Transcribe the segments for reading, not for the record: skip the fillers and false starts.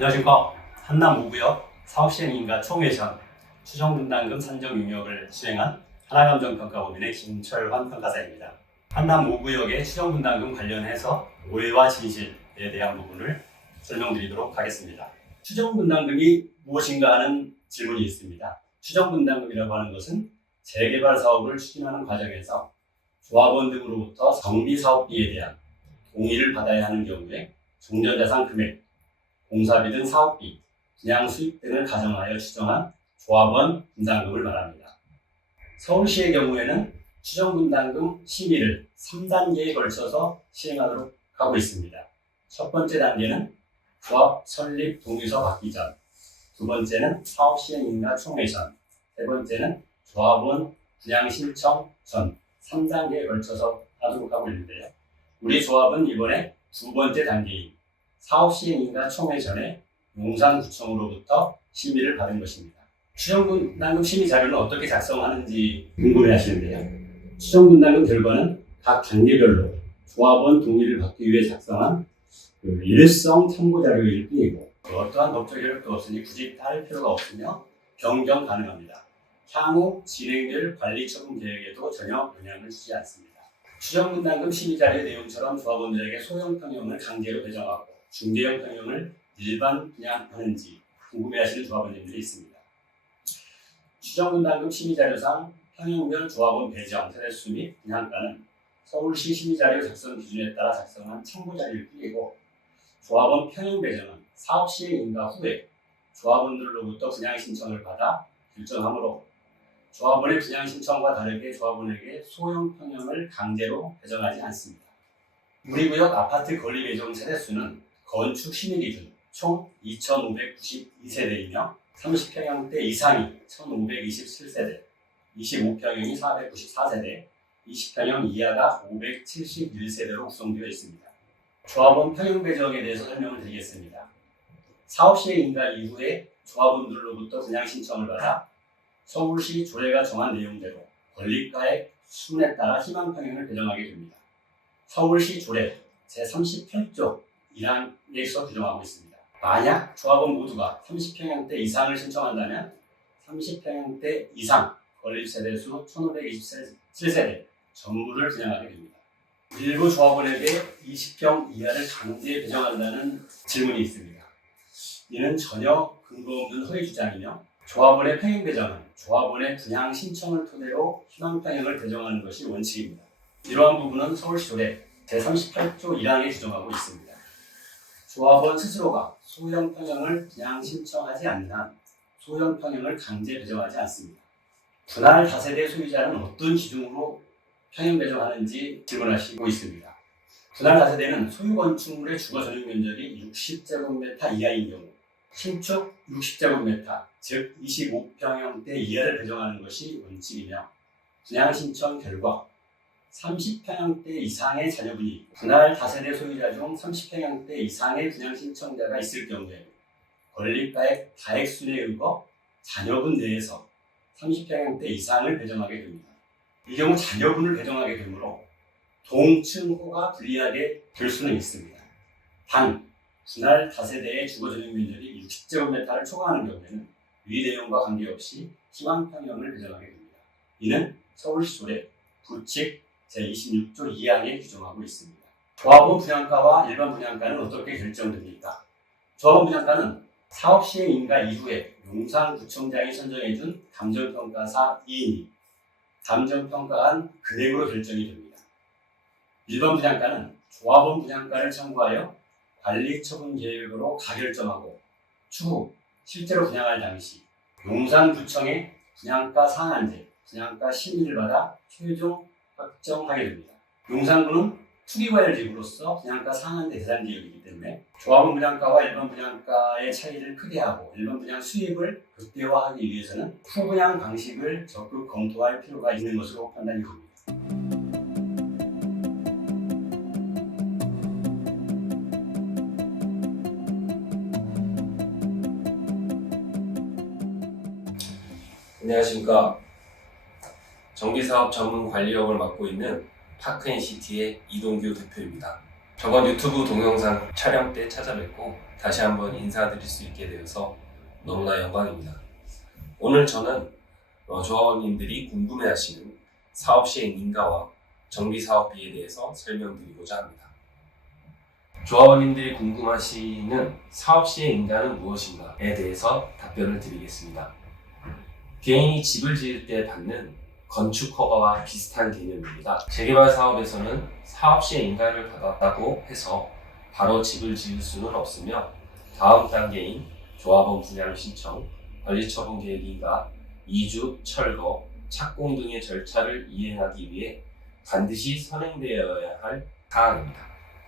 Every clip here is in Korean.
안녕하십니까. 한남 5구역 사업시행인가 총회전 추정분담금 산정 용역을 수행한 하나감정평가법인의 김철환 평가사입니다. 한남 5구역의 추정분담금 관련해서 오해와 진실에 대한 부분을 설명드리도록 하겠습니다. 추정분담금이 무엇인가 하는 질문이 있습니다. 추정분담금이라고 하는 것은 재개발 사업을 추진하는 과정에서 조합원 등으로부터 정비사업비에 대한 동의를 받아야 하는 경우에 종전자산 금액, 공사비 등 사업비, 분양 수입 등을 가정하여 추정한 조합원 분담금을 말합니다. 서울시의 경우에는 추정분담금 심의를 3단계에 걸쳐서 시행하도록 하고 있습니다. 첫 번째 단계는 조합 설립 동의서 받기 전, 두 번째는 사업 시행인가 총회 전, 세 번째는 조합원 분양 신청 전 3단계에 걸쳐서 하도록 하고 있는데요. 우리 조합은 이번에 두 번째 단계인 사업 시행인가 총회 전에 용산구청으로부터 심의를 받은 것입니다. 추정분담금 심의 자료는 어떻게 작성하는지 궁금해하시는데요. 추정분담금 결과는 각 단계별로 조합원 동의를 받기 위해 작성한 일성 참고 자료일 뿐이고 어떠한 법적 효력도 없으니 굳이 따를 필요가 없으며 변경 가능합니다. 향후 진행될 관리처분 계획에도 전혀 영향을 주지 않습니다. 추정분담금 심의 자료의 내용처럼 조합원들에게 소형 평형을 강제로 배정하고 중개형 평형을 일반 분양하는지 궁금해하시는 조합원님들이 있습니다. 추정분담금 심의자료상 평형별 조합원 배정, 세대수 및 분양가는 서울시 심의자료 작성 기준에 따라 작성한 참고자료일 뿐이고 조합원 평형 배정은 사업 시행인가 후에 조합원들로부터 분양 신청을 받아 결정하므로 조합원의 분양 신청과 다르게 조합원에게 소형 평형을 강제로 배정하지 않습니다. 우리 구역 아파트 건립 예정 세대수는 건축 심의 기준 총 2,592세대이며 30평형대 이상이 1,527세대, 25평형이 494세대, 20평형 이하가 571세대로 구성되어 있습니다. 조합원 평형 배정에 대해서 설명을 드리겠습니다. 사업 시행인가 이후에 조합원들로부터 분양 신청을 받아 서울시 조례가 정한 내용대로 권리가액 수준에 따라 희망 평형을 배정하게 됩니다. 서울시 조례 제38조 1항에서 규정하고 있습니다. 만약 조합원 모두가 30평형대 이상을 신청한다면 30평형대 이상 건립세대수 1,527세대 전부를 분양하게 됩니다. 일부 조합원에게 20평 이하를 강제 배정한다는 질문이 있습니다. 이는 전혀 근거 없는 허위 주장이며 조합원의 평형 배정은 조합원의 분양 신청을 토대로 희망 평형을 배정하는 것이 원칙입니다. 이러한 부분은 서울시 조례 제38조 1항에 규정하고 있습니다. 조합원 스스로가 소형 평형을 분양 신청하지 않는 한 소형 평형을 강제 배정하지 않습니다. 분할 다세대 소유자는 어떤 기준으로 평형 배정하는지 질문하시고 있습니다. 분할 다세대는 소유 건축물의 주거 전용 면적이 60제곱미터 이하인 경우 신축 60제곱미터, 즉 25평형대 이하를 배정하는 것이 원칙이며 분양 신청 결과 30평형대 이상의 자녀분이 분할 다세대 소유자 중 30평형대 이상의 분양 신청자가 있을 경우에 권리가액 다액순에 의거 자녀분 내에서 30평형대 이상을 배정하게 됩니다. 이 경우 자녀분을 배정하게 되므로 동층호가 불리하게 될 수는 있습니다. 단, 분할 다세대의 주거 전용 면적이 60제곱미터를 초과하는 경우에는 위 내용과 관계없이 희망 평형을 배정하게 됩니다. 이는 서울시 조례 부칙 제26조 2항에 규정하고 있습니다. 조합원 분양가와 일반 분양가는 어떻게 결정됩니까? 조합원 분양가는 사업 시행인가 이후에 용산구청장이 선정해준 감정평가사 2인이 감정평가한 금액으로 결정이 됩니다. 일반 분양가는 조합원 분양가를 참고하여 관리처분 계획으로 가결정하고 추후 실제로 분양할 당시 용산구청의 분양가 상한제, 분양가 심의를 받아 최종 확정하게 됩니다. 용산구는 투기과열지구로서 분양가 상한제 대상 지역이기 때문에 조합원 분양가와 일반 분양가의 차이를 크게 하고 일반 분양 수입을 극대화하기 위해서는 후분양 방식을 적극 검토할 필요가 있는 것으로 판단이 됩니다. 안녕하십니까. 정비사업 전문 관리역을 맡고 있는 파크앤시티의 이동규 대표입니다. 저번 유튜브 동영상 촬영 때 찾아뵙고 다시 한번 인사드릴 수 있게 되어서 너무나 영광입니다. 오늘 저는 조합원님들이 궁금해하시는 사업시행 인가와 정비사업비에 대해서 설명드리고자 합니다. 조합원님들이 궁금하시는 사업시행 인가는 무엇인가에 대해서 답변을 드리겠습니다. 개인이 집을 지을 때 받는 건축 허가와 비슷한 개념입니다. 재개발 사업에서는 사업시행 인가를 받았다고 해서 바로 집을 지을 수는 없으며 다음 단계인 조합원 분양 신청, 관리처분 계획 인가, 이주, 철거, 착공 등의 절차를 이행하기 위해 반드시 선행되어야 할 사항입니다.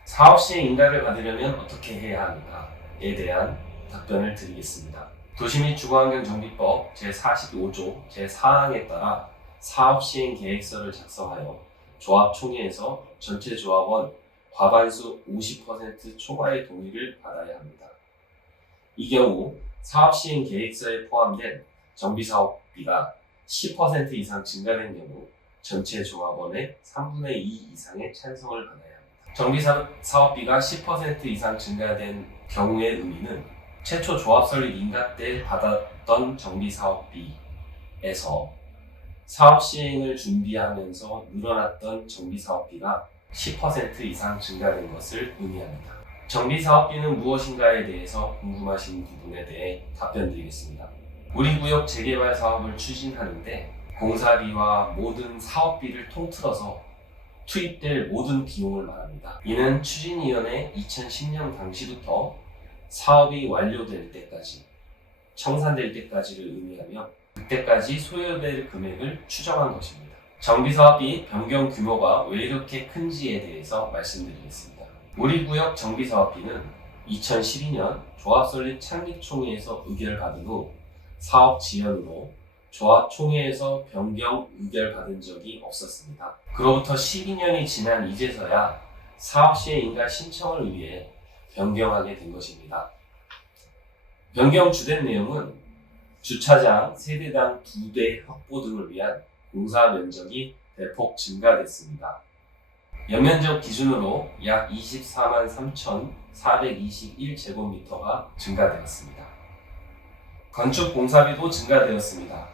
사업시행 인가를 받으려면 어떻게 해야 하는가에 대한 답변을 드리겠습니다. 도시및주거환경정비법 제45조 제4항에 따라 사업시행 계획서를 작성하여 조합총회에서 전체 조합원 과반수 50% 초과의 동의를 받아야 합니다. 이 경우 사업시행 계획서에 포함된 정비사업비가 10% 이상 증가된 경우 전체 조합원의 3분의 2 이상의 찬성을 받아야 합니다. 정비사업비가 10% 이상 증가된 경우의 의미는 최초 조합 설립 인가 때 받았던 정비사업비에서 사업 시행을 준비하면서 늘어났던 정비사업비가 10% 이상 증가된 것을 의미합니다. 정비사업비는 무엇인가에 대해서 궁금하신 부분에 대해 답변드리겠습니다. 우리 구역 재개발 사업을 추진하는데 공사비와 모든 사업비를 통틀어서 투입될 모든 비용을 말합니다. 이는 추진위원회 2010년 당시부터 사업이 완료될 때까지, 청산될 때까지를 의미하며 그때까지 소요될 금액을 추정한 것입니다. 정비사업비 변경 규모가 왜 이렇게 큰지에 대해서 말씀드리겠습니다. 우리 구역 정비사업비는 2012년 조합설립 창립총회에서 의결받은 후 사업 지연으로 조합총회에서 변경 의결받은 적이 없었습니다. 그로부터 12년이 지난 이제서야 사업시행 인가 신청을 위해 변경하게 된 것입니다. 변경 주된 내용은 주차장 세대당 2대 확보 등을 위한 공사 면적이 대폭 증가됐습니다. 연면적 기준으로 약 24만 3,421제곱미터가 증가되었습니다. 건축 공사비도 증가되었습니다.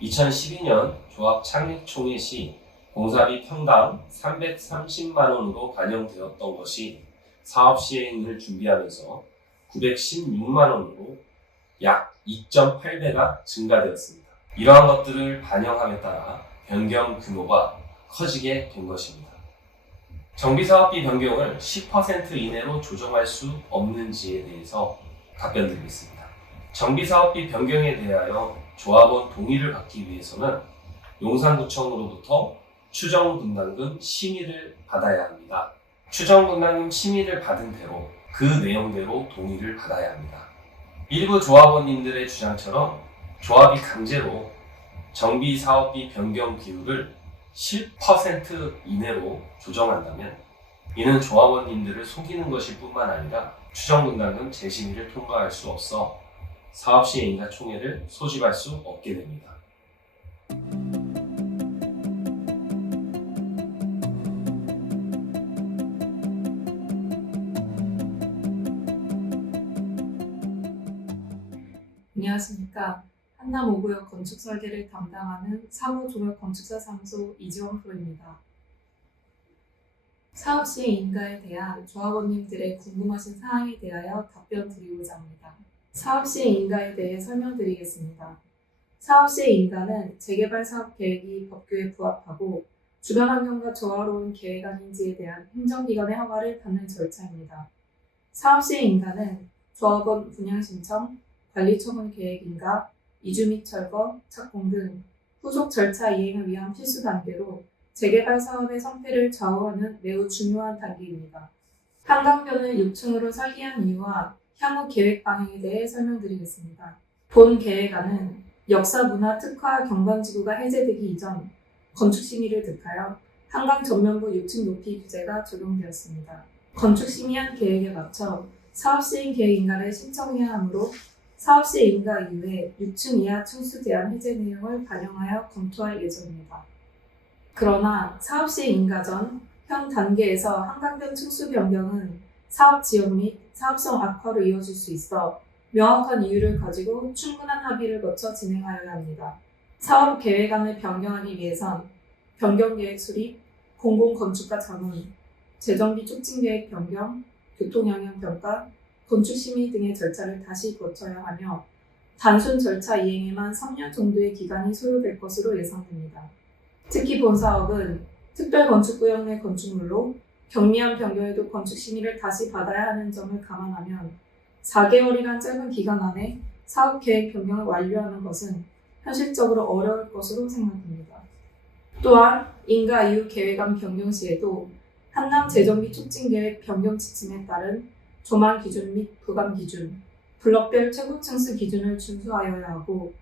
2012년 조합 창립총회 시 공사비 평당 330만 원으로 반영되었던 것이 사업 시행을 준비하면서 916만 원으로 약 2.8배가 증가되었습니다. 이러한 것들을 반영함에 따라 변경 규모가 커지게 된 것입니다. 정비사업비 변경을 10% 이내로 조정할 수 없는지에 대해서 답변드리겠습니다. 정비사업비 변경에 대하여 조합원 동의를 받기 위해서는 용산구청으로부터 추정분담금 심의를 받아야 합니다. 추정분담금 심의를 받은 대로 그 내용대로 동의를 받아야 합니다. 일부 조합원님들의 주장처럼 조합이 강제로 정비사업비 변경 비율을 10% 이내로 조정한다면 이는 조합원님들을 속이는 것일 뿐만 아니라 추정분담금 재심의를 통과할 수 없어 사업시행 인가 총회를 소집할 수 없게 됩니다. 안녕하십니까. 한남 5구역 건축 설계를 담당하는 사무종합건축사 사무소 이지원 프로입니다. 사업 시행 인가에 대한 조합원님들의 궁금하신 사항에 대하여 답변 드리고자 합니다. 사업 시행 인가에 대해 설명드리겠습니다. 사업 시행 인가는 재개발 사업 계획이 법규에 부합하고 주변 환경과 조화로운 계획 아닌지에 대한 행정기관의 허가를 받는 절차입니다. 사업 시행 인가는 조합원 분양 신청, 관리처분 계획 인가, 이주 및 철거, 착공 등 후속 절차 이행을 위한 필수 단계로 재개발 사업의 성패를 좌우하는 매우 중요한 단계입니다. 한강변을 6층으로 설계한 이유와 향후 계획 방향에 대해 설명드리겠습니다. 본 계획안은 역사문화 특화 경관지구가 해제되기 이전 건축심의를 득하여 한강 전면부 6층 높이 규제가 적용되었습니다. 건축심의안 계획에 맞춰 사업시행 계획 인가를 신청해야 하므로 사업시행 인가 이후에 6층 이하 층수 제한 해제 내용을 반영하여 검토할 예정입니다. 그러나 사업시행 인가 전 현 단계에서 한강변 층수 변경은 사업 지연 및 사업성 악화로 이어질 수 있어 명확한 이유를 가지고 충분한 합의를 거쳐 진행하여야 합니다. 사업 계획안을 변경하기 위해선 변경계획 수립, 공공건축가 자문, 재정비 촉진계획 변경, 교통영향 평가, 건축심의 등의 절차를 다시 거쳐야 하며 단순 절차 이행에만 3년 정도의 기간이 소요될 것으로 예상됩니다. 특히 본 사업은 특별건축구역 내 건축물로 경미한 변경에도 건축심의를 다시 받아야 하는 점을 감안하면 4개월이란 짧은 기간 안에 사업계획 변경을 완료하는 것은 현실적으로 어려울 것으로 생각됩니다. 또한 인가 이후 계획안 변경 시에도 한남 재정비 촉진계획 변경 지침에 따른 조망 기준 및 부감 기준, 블럭별 최고 층수 기준을 준수하여야 하고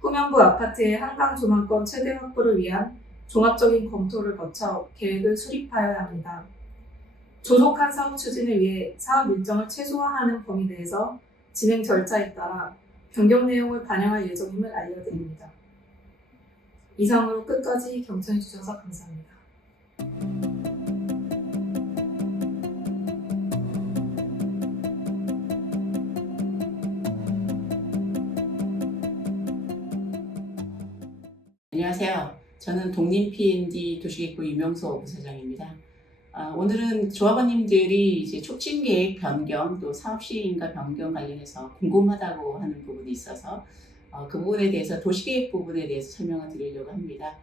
후면부 아파트의 한강 조망권 최대 확보를 위한 종합적인 검토를 거쳐 계획을 수립하여야 합니다. 조속한 사업 추진을 위해 사업 일정을 최소화하는 범위 내에서 진행 절차에 따라 변경 내용을 반영할 예정임을 알려드립니다. 이상으로 끝까지 경청해 주셔서 감사합니다. 안녕하세요. 저는 독립 P&D 도시계획부 유명서 부사장입니다. 오늘은 조합원님들이 이제 촉진계획 변경 또 사업시행인가 변경 관련해서 궁금하다고 하는 부분이 있어서 그 부분에 대해서 도시계획 부분에 대해서 설명을 드리려고 합니다.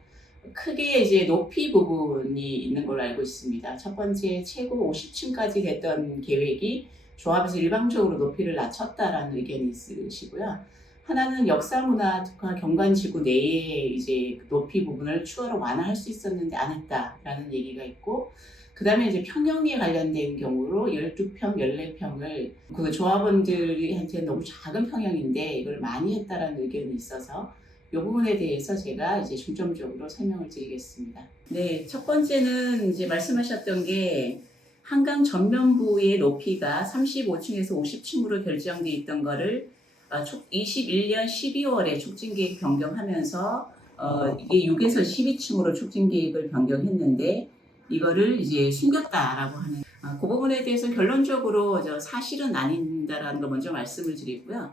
크게 이제 높이 부분이 있는 걸로 알고 있습니다. 첫 번째 최고 50층까지 됐던 계획이 조합에서 일방적으로 높이를 낮췄다라는 의견이 있으시고요. 하나는 역사문화 특화 경관지구 내에 이제 높이 부분을 추가로 완화할 수 있었는데 안 했다라는 얘기가 있고, 그 다음에 이제 평형에 관련된 경우로 12평, 14평을 그 조합원들한테 너무 작은 평형인데 이걸 많이 했다라는 의견이 있어서 이 부분에 대해서 제가 이제 중점적으로 설명을 드리겠습니다. 네, 첫 번째는 이제 말씀하셨던 게 한강 전면부의 높이가 35층에서 50층으로 결정돼 있던 거를 21년 12월에 촉진계획 변경하면서 이게 6에서 12층으로 촉진계획을 변경했는데 이거를 이제 숨겼다라고 하는 그 부분에 대해서 결론적으로 사실은 아닌다라는 거 먼저 말씀을 드리고요.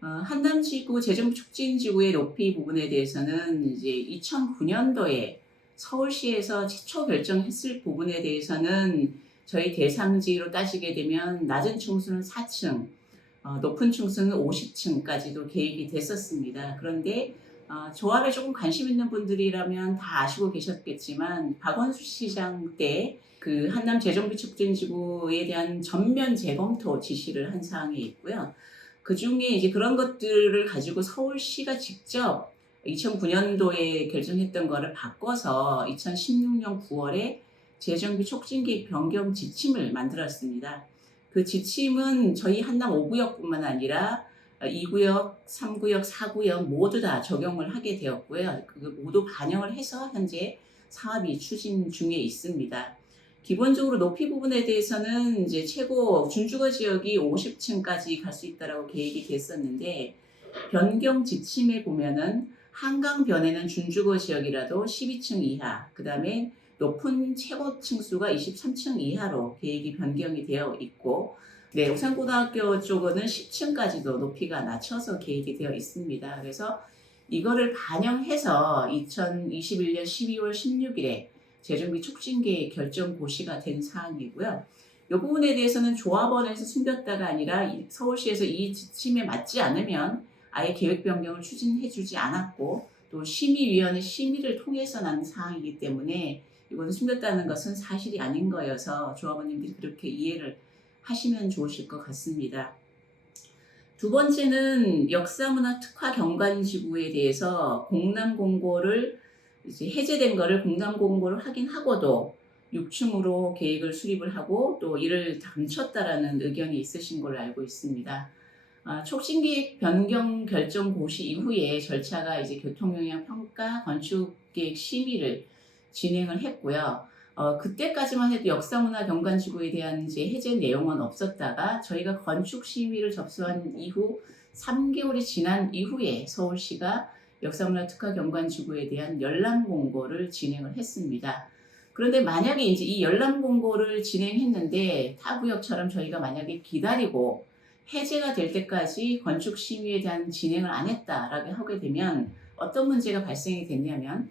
한남지구 재정비 촉진지구의 높이 부분에 대해서는 이제 2009년도에 서울시에서 최초 결정했을 부분에 대해서는 저희 대상지로 따지게 되면 낮은 층수는 4층, 높은 층수는 50층까지도 계획이 됐었습니다. 그런데 조합에 조금 관심 있는 분들이라면 다 아시고 계셨겠지만 박원순 시장 때 그 한남 재정비 촉진지구에 대한 전면 재검토 지시를 한 사항이 있고요. 그 중에 이제 그런 것들을 가지고 서울시가 직접 2009년도에 결정했던 거를 바꿔서 2016년 9월에 재정비 촉진계획 변경 지침을 만들었습니다. 그 지침은 저희 한남 5구역뿐만 아니라 2구역, 3구역, 4구역 모두 다 적용을 하게 되었고요. 그 모두 반영을 해서 현재 사업이 추진 중에 있습니다. 기본적으로 높이 부분에 대해서는 이제 최고 준주거 지역이 50층까지 갈 수 있다라고 계획이 됐었는데 변경 지침에 보면은 한강변에는 준주거 지역이라도 12층 이하, 그 다음에 높은 최고 층수가 23층 이하로 계획이 변경이 되어 있고, 네, 옥산고등학교 쪽은 10층까지도 높이가 낮춰서 계획이 되어 있습니다. 그래서 이거를 반영해서 2021년 12월 16일에 재정비 촉진계획 결정 고시가 된 사항이고요. 이 부분에 대해서는 조합원에서 숨겼다가 아니라 서울시에서 이 지침에 맞지 않으면 아예 계획 변경을 추진해주지 않았고 또 심의위원회 심의를 통해서 난 사항이기 때문에 이건 숨겼다는 것은 사실이 아닌 거여서 조합원님들이 그렇게 이해를 하시면 좋으실 것 같습니다. 두 번째는 역사문화 특화 경관지구에 대해서 공람공고를 이제 해제된 거를 공람공고를 확인하고도 6층으로 계획을 수립을 하고 또 이를 감췄다라는 의견이 있으신 걸로 알고 있습니다. 촉진계획 변경 결정 고시 이후에 절차가 이제 교통영향 평가, 건축계획 심의를 진행을 했고요. 그때까지만 해도 역사문화 경관지구에 대한 이제 해제 내용은 없었다가 저희가 건축 심의를 접수한 이후 3개월이 지난 이후에 서울시가 역사문화 특화 경관지구에 대한 열람 공고를 진행을 했습니다. 그런데 만약에 이제 이 열람 공고를 진행했는데 타구역처럼 저희가 만약에 기다리고 해제가 될 때까지 건축 심의에 대한 진행을 안 했다라고 하게 되면 어떤 문제가 발생이 됐냐면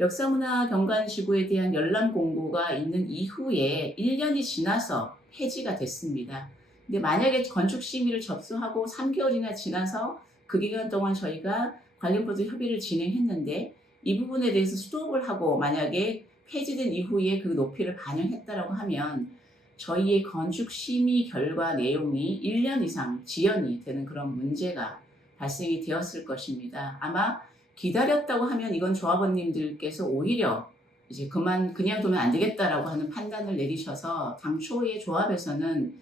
역사문화경관지구에 대한 열람 공고가 있는 이후에 1년이 지나서 폐지가 됐습니다. 근데 만약에 건축 심의를 접수하고 3개월이나 지나서 그 기간 동안 저희가 관련 부서 협의를 진행했는데 이 부분에 대해서 스톱을 하고 만약에 폐지된 이후에 그 높이를 반영했다라고 하면 저희의 건축 심의 결과 내용이 1년 이상 지연이 되는 그런 문제가 발생이 되었을 것입니다. 아마 기다렸다고 하면 이건 조합원님들께서 오히려 이제 그냥 두면 안 되겠다라고 하는 판단을 내리셔서 당초에 조합에서는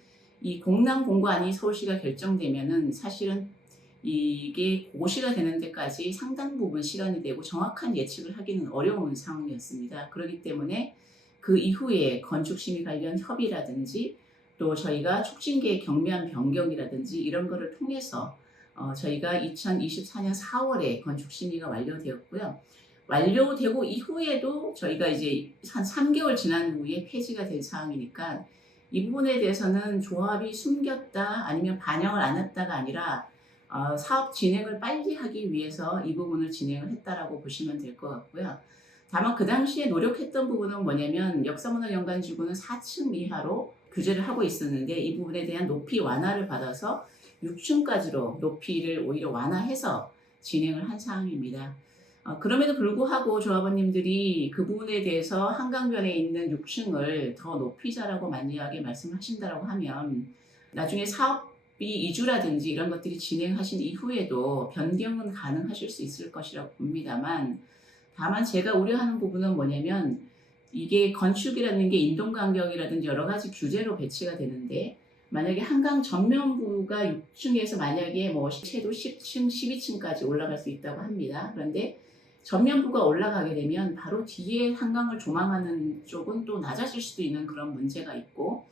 이 공람 공고안이 서울시가 결정되면은 사실은 이게 고시가 되는 데까지 상당 부분 시간이 되고 정확한 예측을 하기는 어려운 상황이었습니다. 그렇기 때문에 그 이후에 건축심의 관련 협의라든지 또 저희가 촉진계획 경미한 변경이라든지 이런 거를 통해서 저희가 2024년 4월에 건축심의가 완료되었고요. 완료되고 이후에도 저희가 이제 한 3개월 지난 후에 폐지가 된 상황이니까 이 부분에 대해서는 조합이 숨겼다 아니면 반영을 안 했다가 아니라 사업 진행을 빨리 하기 위해서 이 부분을 진행을 했다라고 보시면 될 것 같고요. 다만 그 당시에 노력했던 부분은 뭐냐면 역사문화경관지구는 4층 이하로 규제를 하고 있었는데 이 부분에 대한 높이 완화를 받아서 6층까지로 높이를 오히려 완화해서 진행을 한 상황입니다. 그럼에도 불구하고 조합원님들이 그 부분에 대해서 한강변에 있는 6층을 더 높이자라고 만약에 말씀하신다고 하면 나중에 사업이 이주라든지 이런 것들이 진행하신 이후에도 변경은 가능하실 수 있을 것이라고 봅니다만 다만 제가 우려하는 부분은 뭐냐면 이게 건축이라는 게 인동간격이라든지 여러 가지 규제로 배치가 되는데 만약에 한강 전면부가 6층에서 만약에 뭐 최도 10층, 12층까지 올라갈 수 있다고 합니다. 그런데 전면부가 올라가게 되면 바로 뒤에 한강을 조망하는 쪽은 또 낮아질 수도 있는 그런 문제가 있고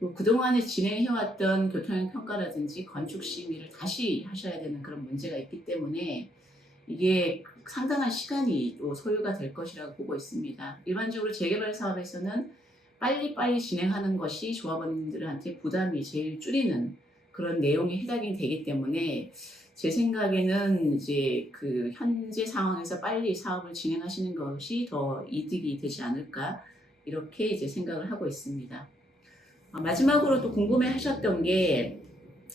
또 그동안에 진행해왔던 교통형 평가라든지 건축 심의를 다시 하셔야 되는 그런 문제가 있기 때문에 이게 상당한 시간이 또 소요가 될 것이라고 보고 있습니다. 일반적으로 재개발 사업에서는 빨리빨리 진행하는 것이 조합원들한테 부담이 제일 줄이는 그런 내용에 해당이 되기 때문에 제 생각에는 이제 그 현재 상황에서 빨리 사업을 진행하시는 것이 더 이득이 되지 않을까 이렇게 이제 생각을 하고 있습니다. 마지막으로 또 궁금해 하셨던 게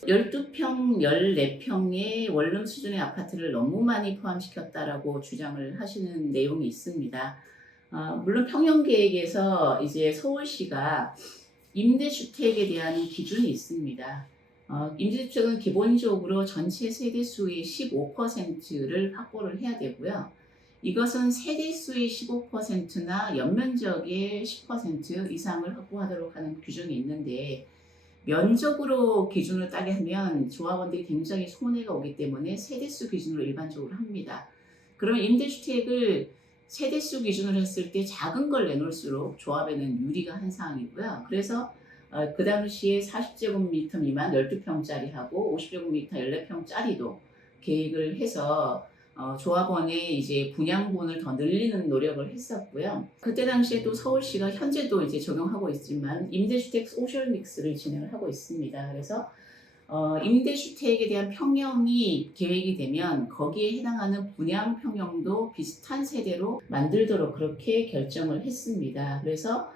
12평, 14평의 원룸 수준의 아파트를 너무 많이 포함시켰다라고 주장을 하시는 내용이 있습니다. 물론 평형계획에서 이제 서울시가 임대주택에 대한 기준이 있습니다. 임대주택은 기본적으로 전체 세대수의 15%를 확보를 해야 되고요. 이것은 세대수의 15%나 연면적의 10% 이상을 확보하도록 하는 규정이 있는데 면적으로 기준을 따게 하면 조합원들이 굉장히 손해가 오기 때문에 세대수 기준으로 일반적으로 합니다. 그러면 임대주택을 세대수 기준으로 했을 때 작은 걸 내놓을수록 조합에는 유리가 한 상황이고요. 그래서 그 당시에 40제곱미터 미만 12평짜리 하고 50제곱미터 14평짜리도 계획을 해서 조합원의 이제 분양분을 더 늘리는 노력을 했었고요. 그때 당시에 또 서울시가 현재도 이제 적용하고 있지만 임대주택 소셜 믹스를 진행을 하고 있습니다. 그래서 임대주택에 대한 평형이 계획이 되면 거기에 해당하는 분양 평형도 비슷한 세대로 만들도록 그렇게 결정을 했습니다. 그래서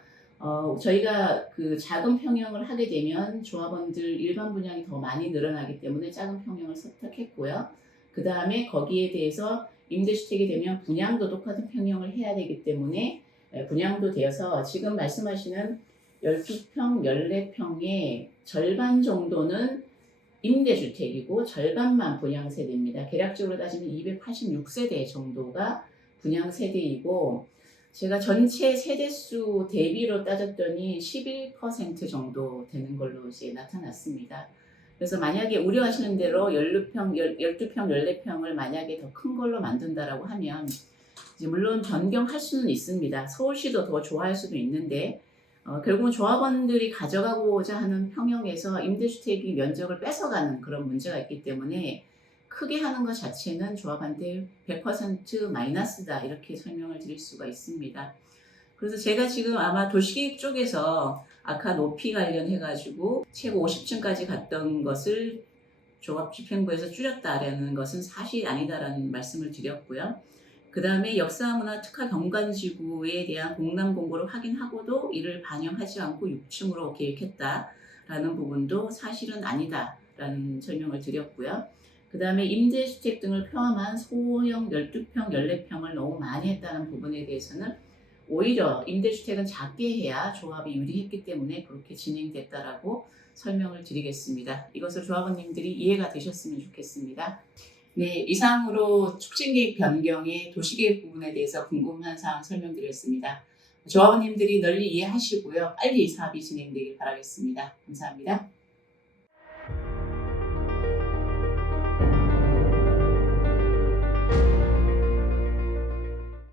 저희가 그 작은 평형을 하게 되면 조합원들 일반 분양이 더 많이 늘어나기 때문에 작은 평형을 선택했고요. 그 다음에 거기에 대해서 임대주택이 되면 분양도 똑같은 평형을 해야 되기 때문에 분양도 되어서 지금 말씀하시는 12평, 14평의 절반 정도는 임대주택이고 절반만 분양세대입니다. 계략적으로 따지면 286세대 정도가 분양세대이고 제가 전체 세대수 대비로 따졌더니 11% 정도 되는 걸로 이제 나타났습니다. 그래서 만약에 우려하시는 대로 12평, 14평을 만약에 더 큰 걸로 만든다라고 하면 이제 물론 변경할 수는 있습니다. 서울시도 더 좋아할 수도 있는데 결국은 조합원들이 가져가고자 하는 평형에서 임대주택이 면적을 뺏어가는 그런 문제가 있기 때문에 크게 하는 것 자체는 조합한테 100% 마이너스다 이렇게 설명을 드릴 수가 있습니다. 그래서 제가 지금 아마 도시계획 쪽에서 아까 높이 관련해가지고 최고 50층까지 갔던 것을 종합집행부에서 줄였다라는 것은 사실이 아니다라는 말씀을 드렸고요. 그 다음에 역사문화 특화 경관지구에 대한 공람 공고를 확인하고도 이를 반영하지 않고 6층으로 계획했다라는 부분도 사실은 아니다라는 설명을 드렸고요. 그 다음에 임대주택 등을 포함한 소형 12평, 14평을 너무 많이 했다는 부분에 대해서는 오히려 임대주택은 작게 해야 조합이 유리했기 때문에 그렇게 진행됐다라고 설명을 드리겠습니다. 이것을 조합원님들이 이해가 되셨으면 좋겠습니다. 네, 이상으로 촉진계획 변경의 도시계획 부분에 대해서 궁금한 사항 설명드렸습니다. 조합원님들이 널리 이해하시고요. 빨리 이 사업이 진행되길 바라겠습니다. 감사합니다.